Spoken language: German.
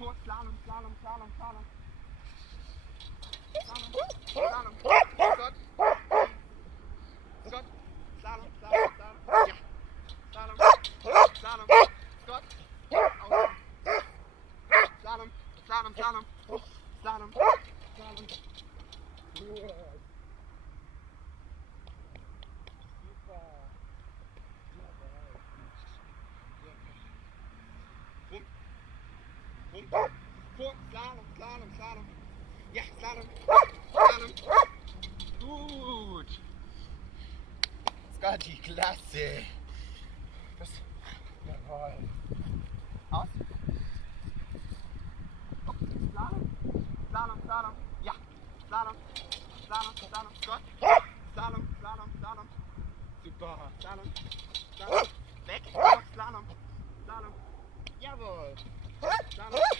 Vor, Slalom, Slalom, Slalom, Slalom. Slalom, Slalom, Scott. Scott, Slalom, Slalom, Slalom. Ja. Slalom, Slalom, Scott. Außen. Slalom, Slalom, Slalom. Slalom, Slalom. Rum. Vor, Slalom, Slalom, Slalom. Ja, Slalom, Slalom. Gut. Scotty, klasse. Das. Jawohl. Aus. Hopp, Slalom, Slalom, Slalom. Ja, Slalom, Slalom, Slalom. Scott. Slalom, Slalom, Slalom. Super. Slalom, Slalom. Weg. Slalom, Slalom. Jawohl. Slalom.